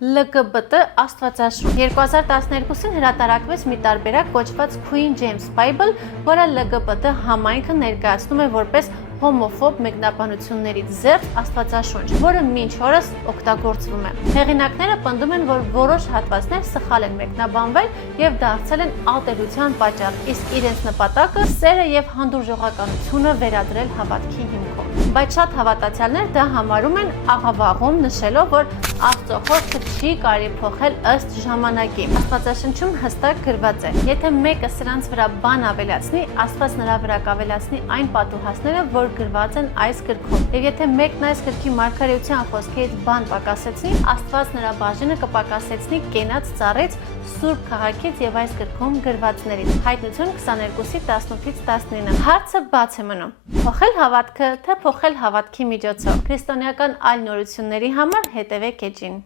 LGBT աստվածաշունչ 2012-ին հրատարակվեց մի տարբերակ կոչված Queen James Bible, որը LGBT համայնքը ներկայացնում է որպես հոմոֆոբ մեկնաբանություններից զերծ աստվածաշունչ, որը մինչ օրս օգտագործվում է։ Հեղինակները պնդում են, որ որոշ հատվածներ սխալ են մեկնաբանվել եւ դարձել են ալտերության պատճառ, իսկ իրենց նպատակը սերը եւ հանդուրժողականությունը վերադրել հավատքի հիմքով։ Բայց շատ հավատացյալներ դա համարում են աղավաղում, նշելով, որ Աստծո խոսքը չի կարելի փոխել ըստ ժամանակի։ Աստվածաշնչում հստակ գրված է. եթե մեկը սրանց վրա բան ավելացնի, Աստված նրա վրա կավելացնի այն պատուհասները, որ գրված են այս գրքում։ Եվ եթե մեկն այս գրքի մարգարեության խոսքերից բան պակասեցնի, Աստված նրա բաժինը կպակասեցնի կենաց ծառից, Սուրբ քաղաքից եւ այս գրքում գրվածներից։ Հայտնություն 22:18-19։ Հարցը բաց է մնում. փոխել հավատքը, թե փոխել հավատքի միջոցով։ Քրիստոնեական այլ նորությունների համար հետևեք էջին։